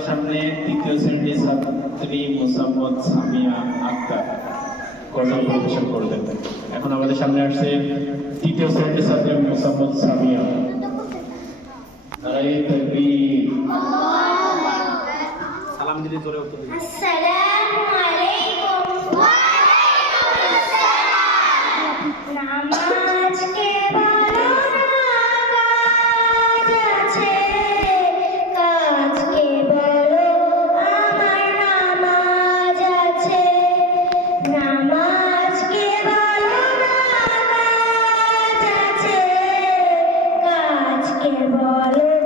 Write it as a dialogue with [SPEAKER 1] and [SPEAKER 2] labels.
[SPEAKER 1] আমাদের সামনে তৃতীয় শ্রেণির ছাত্রী মোসাম্মদ সামিয়া আক্তার। কথা পরিবেশন করবেন। এখন আমাদের সামনে আসছে তৃতীয় শ্রেণির ছাত্রী মোসাম্মদ সামিয়া। তাকবীর।
[SPEAKER 2] সালাম দিলে জোরে উত্তর
[SPEAKER 3] and water.